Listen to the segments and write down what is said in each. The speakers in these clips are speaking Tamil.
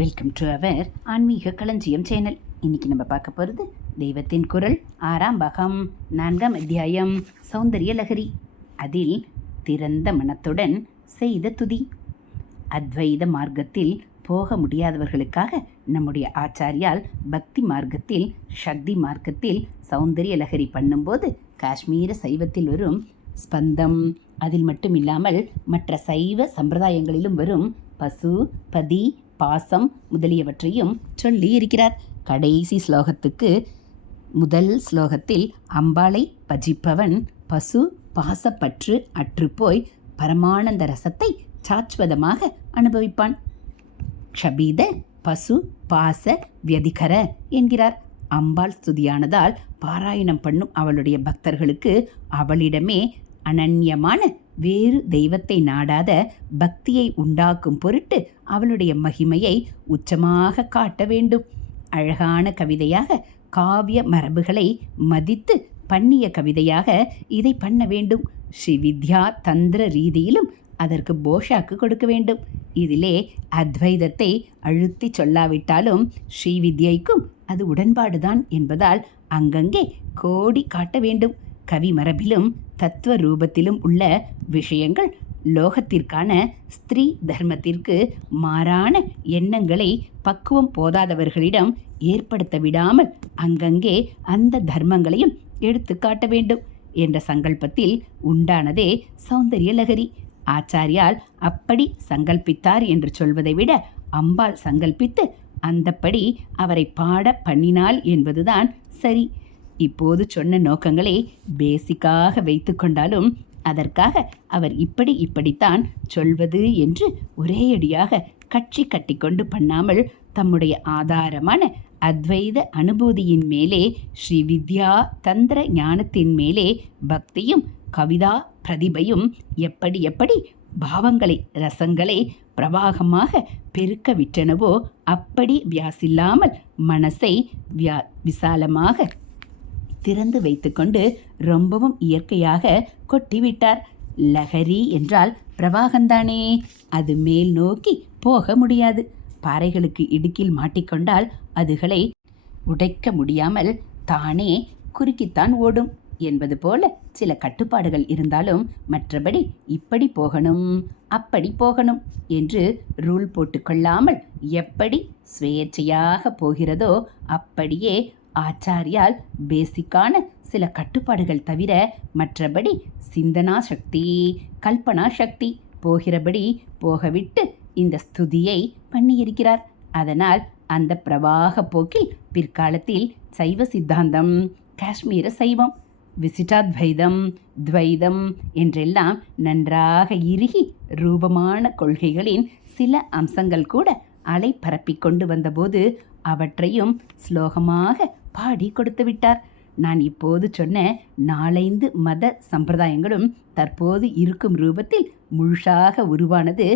வெல்கம் டு அவர் ஆன்மீக களஞ்சியம் சேனல் இன்னைக்கு நம்ம பார்க்க போகிறது தெய்வத்தின் குரல் ஆறாம் பாகம் நான்காம் அத்தியாயம் சௌந்தரிய லகரி அதில் திறந்த மனத்துடன் செய்த துதி. அத்வைத மார்க்கத்தில் போக முடியாதவர்களுக்காக நம்முடைய ஆச்சாரியால் பக்தி மார்க்கத்தில் சக்தி மார்க்கத்தில் சௌந்தரிய லகரி பண்ணும்போது காஷ்மீர சைவத்தில் வரும் ஸ்பந்தம். அதில் மட்டும் இல்லாமல் மற்ற சைவ சம்பிரதாயங்களிலும் வரும் பசு பதி பாசம் முதலியவற்றையும் சொல்லி இருக்கிறார் கடைசி ஸ்லோகத்துக்கு முதல் ஸ்லோகத்தில் அம்பாளை பஜிப்பவன் பசு பாசப்பற்று அற்றுப்போய் பரமானந்த ரசத்தை சாச்வதமாக அனுபவிப்பான். க்ஷபீத பசு பாச வியதிகர என்கிறார். அம்பாள் ஸ்துதியானதால் பாராயணம் பண்ணும் அவளுடைய பக்தர்களுக்கு அவளிடமே அனன்யமான வேறு தெய்வத்தை நாடாத பக்தியை உண்டாக்கும் பொருட்டு அவளுடைய மகிமையை உச்சமாக காட்ட வேண்டும். அழகான கவிதையாக காவிய மரபுகளை மதித்து பண்ணிய கவிதையாக இதை பண்ண வேண்டும். ஸ்ரீ வித்யா தந்திர ரீதியிலும் அதற்கு போஷாக்கு கொடுக்க வேண்டும். இதிலே அத்வைதத்தை அழுத்தி சொல்லாவிட்டாலும் ஸ்ரீவித்யைக்கும் அது உடன்பாடுதான் என்பதால் அங்கங்கே கோடி காட்ட வேண்டும். கவி மரபிலும் தத்துவ ரூபத்திலும் உள்ள விஷயங்கள் லோகத்திற்கான ஸ்திரீ தர்மத்திற்கு மாறான எண்ணங்களை பக்குவம் போதாதவர்களிடம் ஏற்படுத்த விடாமல் அங்கங்கே அந்த தர்மங்களையும் எடுத்து காட்ட வேண்டும் என்ற சங்கல்பத்தில் உண்டானதே சௌந்தரிய லகரி. ஆச்சாரியால் அப்படி சங்கல்பித்தார் என்று சொல்வதை விட அம்பாள் சங்கல்பித்து அந்தப்படி அவரை பாட பண்ணினாள் என்பதுதான் சரி. இப்போது சொன்ன நோக்கங்களை பேசிக்காக வைத்து கொண்டாலும் அதற்காக அவர் இப்படி இப்படித்தான் சொல்வது என்று ஒரேயடியாக கட்சி கட்டிக்கொண்டு பண்ணாமல் தம்முடைய ஆதாரமான அத்வைத அனுபூதியின் மேலே ஸ்ரீ வித்யா தந்திர ஞானத்தின் மேலே பக்தியும் கவிதா பிரதிபையும் எப்படி எப்படி பாவங்களை ரசங்களை பிரவாகமாக பெருக்க விட்டனவோ அப்படி வியாசில்லாமல் மனசை வியா விசாலமாக திறந்து வைத்துக்கொண்டு ரொம்பவும் இயற்கையாக கொட்டிவிட்டார். லஹரி என்றால் பிரவாகந்தானே அது மேல் நோக்கி போக முடியாது. பாறைகளுக்கு இடுக்கில் மாட்டிக்கொண்டால் அதுகளை உடைக்க முடியாமல் தானே குறுக்கித்தான் ஓடும் என்பது போல சில கட்டுப்பாடுகள் இருந்தாலும் மற்றபடி இப்படி போகணும் அப்படி போகணும் என்று ரூல் போட்டுக்கொள்ளாமல் எப்படி சுயேச்சையாக போகிறதோ அப்படியே ஆச்சாரியால் பேசிக்கான சில கட்டுப்பாடுகள் தவிர மற்றபடி சிந்தனா சக்தி கல்பனா சக்தி போகிறபடி போகவிட்டு இந்த ஸ்துதியை பண்ணியிருக்கிறார். அதனால் அந்த பிரவாக போக்கில் பிற்காலத்தில் சைவ சித்தாந்தம் காஷ்மீர சைவம் விசிட்டாத்வைதம் துவைதம் என்றெல்லாம் நன்றாக இறுகி ரூபமான கொள்கைகளின் சில அம்சங்கள் கூட அலை பரப்பி கொண்டு வந்தபோது அவற்றையும் ஸ்லோகமாக பாடி கொடுத்து விட்டார். நான் இப்போது சொன்ன நாலைந்து மத சம்பிரதாயங்களும் தற்போது இருக்கும் ரூபத்தில் முழுசாக உருவானது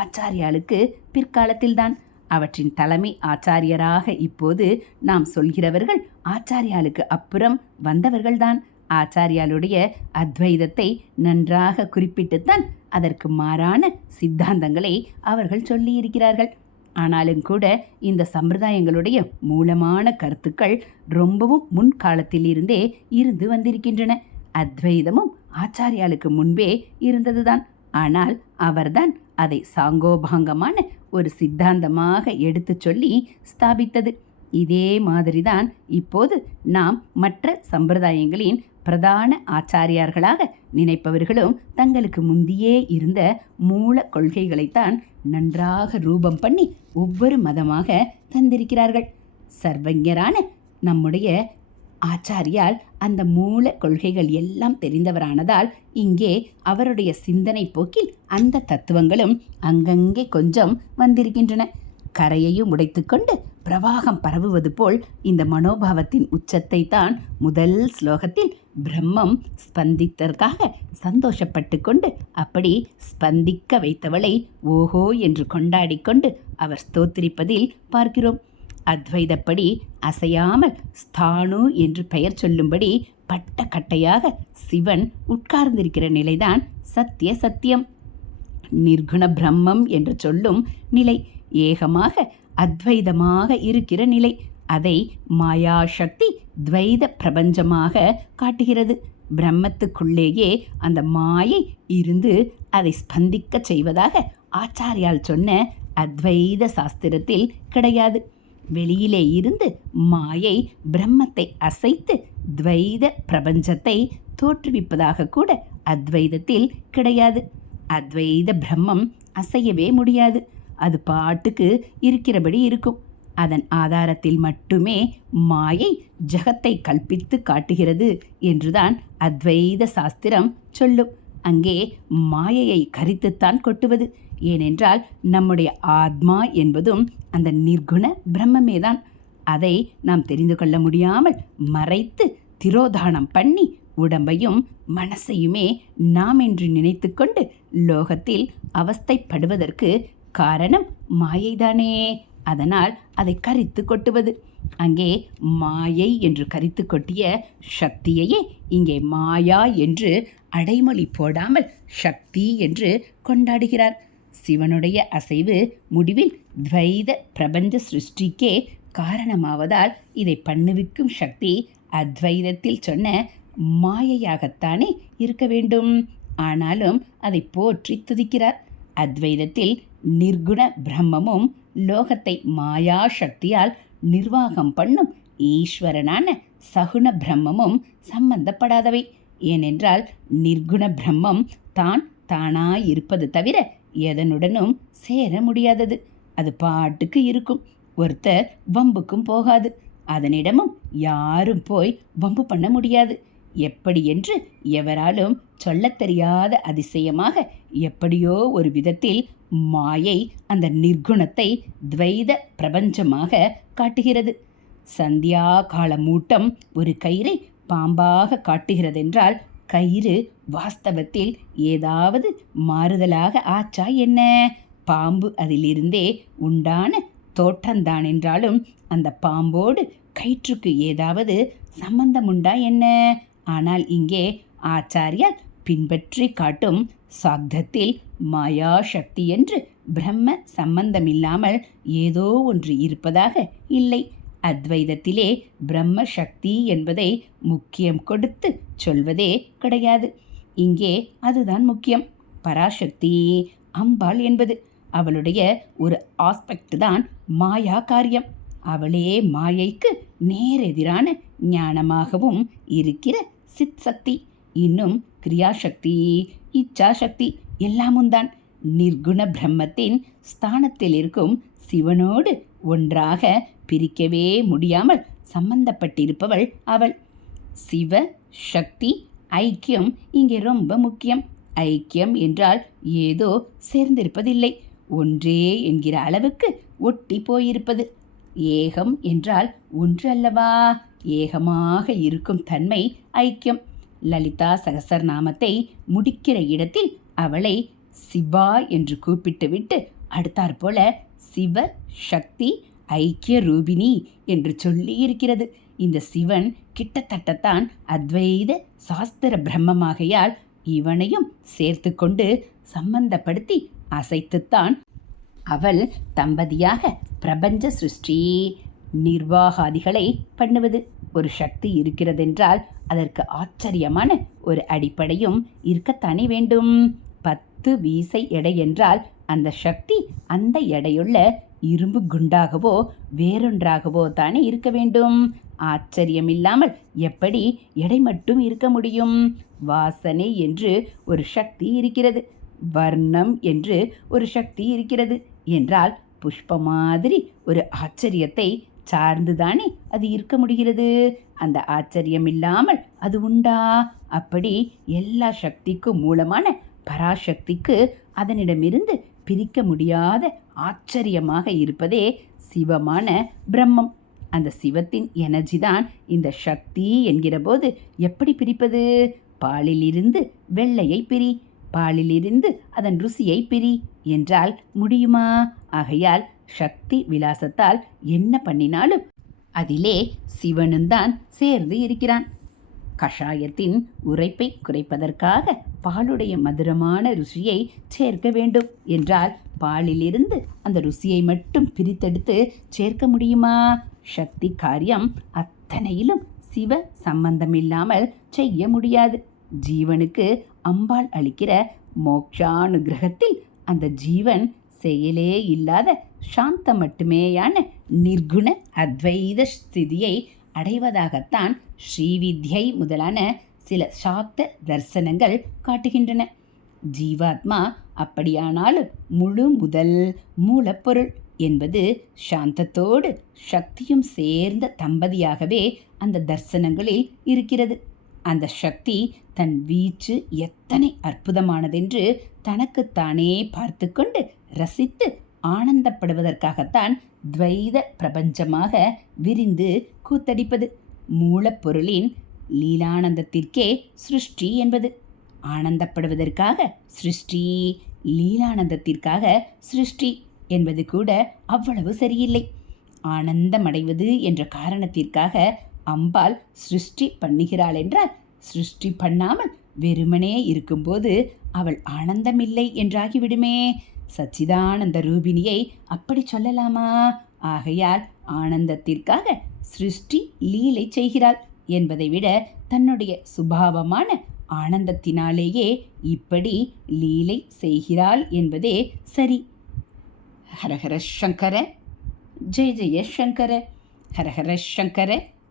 ஆச்சாரியாளுக்கு பிற்காலத்தில்தான். அவற்றின் தலைமை ஆச்சாரியராக இப்போது நாம் சொல்கிறவர்கள் ஆச்சாரியாளுக்கு அப்புறம் வந்தவர்கள்தான். ஆச்சாரியாளுடைய அத்வைதத்தை நன்றாக குறிப்பிட்டுத்தான் அதற்கு மாறான சித்தாந்தங்களை அவர்கள் சொல்லியிருக்கிறார்கள். ஆனாலும் கூட இந்த சம்பிரதாயங்களுடைய மூலமான கருத்துக்கள் ரொம்பவும் முன்காலத்தில் இருந்தே இருந்து வந்திருக்கின்றன. அத்வைதமும் ஆச்சாரியாளுக்கு முன்பே இருந்ததுதான். ஆனால் அவர்தான் அதை சாங்கோபாங்கமான ஒரு சித்தாந்தமாக எடுத்துச் சொல்லி ஸ்தாபித்தது. இதே மாதிரிதான் இப்போது நாம் மற்ற சம்பிரதாயங்களின் பிரதான ஆச்சாரியார்களாக நினைப்பவர்களும் தங்களுக்கு முந்தியே இருந்த மூல கொள்கைகளைத்தான் நன்றாக ரூபம் பண்ணி ஒவ்வொரு மதமாக தந்திருக்கிறார்கள். சர்வஞரான நம்முடைய ஆச்சாரியால் அந்த மூல கொள்கைகள் எல்லாம் தெரிந்தவரானதால் இங்கே அவருடைய சிந்தனை போக்கில் அந்த தத்துவங்களும் அங்கங்கே கொஞ்சம் வந்திருக்கின்றன. கரையையும் உடைத்துக்கொண்டு பிரவாகம் பரவுவது போல் இந்த மனோபாவத்தின் உச்சத்தை தான் முதல் ஸ்லோகத்தில் பிரம்மம் ஸ்பந்தித்ததற்காக சந்தோஷப்பட்டு கொண்டு அப்படி ஸ்பந்திக்க வைத்தவளை ஓஹோ என்று கொண்டாடிக்கொண்டு அவர் ஸ்தோத்திரிப்பதில் பார்க்கிறோம். அத்வைதப்படி அசையாமல் ஸ்தானு என்று பெயர் சொல்லும்படி பட்ட கட்டையாக சிவன் உட்கார்ந்திருக்கிற நிலைதான் சத்திய சத்தியம். நிர்குண பிரம்மம் என்று சொல்லும் நிலை ஏகமாக அத்வைதமாக இருக்கிற நிலை. அதை மாயாசக்தி துவைத பிரபஞ்சமாக காட்டுகிறது. பிரம்மத்துக்குள்ளேயே அந்த மாயை இருந்து அதை ஸ்பந்திக்க செய்வதாக ஆச்சாரியால் சொன்ன அத்வைத சாஸ்திரத்தில் கிடையாது. வெளியிலே இருந்து மாயை பிரம்மத்தை அசைத்து துவைத பிரபஞ்சத்தை தோற்றுவிப்பதாக கூட அத்வைதத்தில் கிடையாது. அத்வைத பிரம்மம் அசையவே முடியாது. அது பாட்டுக்கு இருக்கிறபடி இருக்கும். அதன் ஆதாரத்தில் மட்டுமே மாயை ஜகத்தை கல்பித்து காட்டுகிறது என்றுதான் அத்வைத சாஸ்திரம் சொல்லும். அங்கே மாயையை கரித்துத்தான் கொட்டுவது. ஏனென்றால் நம்முடைய ஆத்மா என்பதும் அந்த நிர்குண பிரம்மமேதான். அதை நாம் தெரிந்து கொள்ள முடியாமல் மறைத்து திரோதானம் பண்ணி உடம்பையும் மனசையுமே நாம் என்று நினைத்துக்கொண்டு லோகத்தில் அவஸ்தைப்படுவதற்கு காரணம் மாயைதானே. அதனால் அதை கரித்து கொட்டுவது. அங்கே மாயை என்று கரித்து கொட்டிய சக்தியையே இங்கே மாயா என்று அடைமொழி போடாமல் சக்தி என்று கொண்டாடுகிறார். சிவனுடைய அசைவு முடிவில் துவைத பிரபஞ்ச சிருஷ்டிக்கே காரணமாவதால் இதை பண்ணுவிக்கும் சக்தி அத்வைதத்தில் சொன்ன மாயையாகத்தானே இருக்க வேண்டும். ஆனாலும் அதை போற்றி துதிக்கிறார். அத்வைதத்தில் நிர்குண பிரம்மமும் லோகத்தை மாயா சக்தியால் நிர்வாகம் பண்ணும் ஈஸ்வரனான சகுண பிரம்மமும் சம்பந்தப்படாதவை. ஏனென்றால் நிர்குண பிரம்மம் தான் தானாய் இருப்பது தவிர எதனுடனும் சேர முடியாதது. அது பாட்டுக்கு இருக்கும். ஒருத்தர் வம்புக்கும் போகாது. அதனிடமும் யாரும் போய் வம்பு பண்ண முடியாது. எப்படி என்று எவராலும் சொல்லத் தெரியாத அதிசயமாக எப்படியோ ஒரு விதத்தில் மாயை அந்த நிர்குணத்தை துவைத பிரபஞ்சமாக காட்டுகிறது. சந்தியா கால மூட்டம் ஒரு கயிறை பாம்பாக காட்டுகிறதென்றால் கயிறு வாஸ்தவத்தில் ஏதாவது மாறுதலாக ஆச்சா என்ன? பாம்பு அதிலிருந்தே உண்டான தோற்றம்தான் என்றாலும் அந்த பாம்போடு கயிற்றுக்கு ஏதாவது சம்பந்தம் உண்டா என்ன? ஆனால் இங்கே ஆச்சாரியால் பின்பற்றி காட்டும் சாக்தத்தில் மாயா சக்தி என்று பிரம்ம சம்பந்தமில்லாமல் ஏதோ ஒன்று இருப்பதாக இல்லை. அத்வைதத்திலே பிரம்ம சக்தி என்பதை முக்கியம் கொடுத்து சொல்வதே கிடையாது. இங்கே அதுதான் முக்கியம். பராசக்தி அம்பாள் என்பது அவளுடைய ஒரு ஆஸ்பெக்ட் தான் மாயா காரியம். அவளே மாயைக்கு நேரெதிரான ஞானமாகவும் இருக்கிற சித் சக்தி இன்னும் கிரியாசக்தி இச்சாசக்தி எல்லாமும் தான் நிர்குண பிரம்மத்தின் ஸ்தானத்தில் இருக்கும் சிவனோடு ஒன்றாக பிரிக்கவே முடியாமல் சம்பந்தப்பட்டிருப்பவள் அவள். சிவ சக்தி ஐக்கியம் இங்கே ரொம்ப முக்கியம். ஐக்கியம் என்றால் ஏதோ சேர்ந்திருப்பதில்லை. ஒன்றே என்கிற அளவுக்கு ஒட்டி போயிருப்பது. ஏகம் என்றால் ஒன்றல்லவா? ஏகமாக இருக்கும் தன்மை ஐக்கியம். லலிதா சகசர் நாமத்தை முடிக்கிற இடத்தில் அவளை சிவா என்று கூப்பிட்டுவிட்டு அடுத்தாற்போல சிவ சக்தி ஐக்கிய ரூபினி என்று சொல்லி இருக்கிறது இந்த சிவன் கிட்டத்தட்டத்தான் அத்வைத சாஸ்திர பிரம்மமாகையால் இவனையும் சேர்த்து கொண்டு சம்பந்தப்படுத்தி அசைத்துத்தான் அவள் தம்பதியாக பிரபஞ்ச சிருஷ்டி நிர்வாகாதிகளை பண்ணுவது. ஒரு சக்தி இருக்கிறதென்றால் அதற்கு ஆச்சரியமான ஒரு அடிப்படையும் இருக்கத்தானே வேண்டும். பத்து வீசை எடை என்றால் அந்த சக்தி அந்த எடையுள்ள இரும்பு குண்டாகவோ வேறொன்றாகவோ தானே இருக்க வேண்டும். ஆச்சரியமில்லாமல் எப்படி எடை மட்டும் இருக்க முடியும்? வாசனை என்று ஒரு சக்தி இருக்கிறது. வர்ணம் என்று ஒரு சக்தி இருக்கிறது. என்றால் புஷ்ப மாதிரி ஒரு ஆச்சரியத்தை சார்ந்துதானே அது இருக்க முடிகிறது? அந்த ஆச்சரியம் இல்லாமல் அது உண்டா? அப்படி எல்லா சக்திக்கும் மூலமான பராசக்திக்கு அதனிடமிருந்து பிரிக்க முடியாத ஆச்சரியமாக இருப்பதே சிவமான பிரம்மம். அந்த சிவத்தின் எனர்ஜி தான் இந்த சக்தி என்கிற போது எப்படி பிரிப்பது? பாலிலிருந்து வெள்ளையை பிரி. பாலிலிருந்து அதன் ருசியை பிரி. என்றால் முடியுமா? ஆகையால் சக்தி விலாசத்தால் என்ன பண்ணினாலும் அதிலே சிவனுந்தான் சேர்ந்து இருக்கிறான். கஷாயத்தின் உரைப்பை குறைப்பதற்காக பாலுடைய மதுரமான ருசியை சேர்க்க வேண்டும். என்றால் பாலிலிருந்து அந்த ருசியை மட்டும் பிரித்தெடுத்து சேர்க்க முடியுமா? சக்தி காரியம் அத்தனையிலும் சிவ சம்பந்தமில்லாமல் செய்ய முடியாது. ஜீவனுக்கு அம்பாள் அளிக்கிற மோக்ஷானுகிரகத்தில் அந்த ஜீவன் செயலே இல்லாத சாந்த மட்டுமேயான நிர்குண அத்வைத ஸ்திதியை அடைவதாகத்தான் ஸ்ரீவித்யை முதலான சில சாப்த தரிசனங்கள் காட்டுகின்றன. ஜீவாத்மா அப்படியானாலும் முழு முதல் மூலப்பொருள் என்பது சாந்தத்தோடு சக்தியும் சேர்ந்த தம்பதியாகவே அந்த தர்சனங்களில் இருக்கிறது. அந்த சக்தி தன் வீச்சு எத்தனை அற்புதமானதென்று தனக்குத்தானே பார்த்து கொண்டு ரசித்து ஆனந்தப்படுவதற்காகத்தான் துவைத பிரபஞ்சமாக விரிந்து கூத்தடிப்பது. மூலப்பொருளின் லீலானந்தத்திற்கே சிருஷ்டி என்பது. ஆனந்தப்படுவதற்காக சிருஷ்டி லீலானந்தத்திற்காக சிருஷ்டி என்பது கூட அவ்வளவு சரியில்லை. ஆனந்தமடைவது என்ற காரணத்திற்காக அம்பாள் சிருஷ்டி பண்ணுகிறாள் என்றால் சிருஷ்டி பண்ணாமல் வெறுமனே இருக்கும்போது அவள் ஆனந்தமில்லை என்றாகிவிடுமே. சச்சிதானந்த ரூபினியை அப்படி சொல்லலாமா? ஆகையால் ஆனந்தத்திற்காக சிருஷ்டி லீலை செய்கிறாள் என்பதை விட தன்னுடைய சுபாவமான ஆனந்தத்தினாலேயே இப்படி லீலை செய்கிறாள் என்பதே சரி. ஹரஹர சங்கர ஜெய ஜெய சங்கர ஹரஹர சங்கர.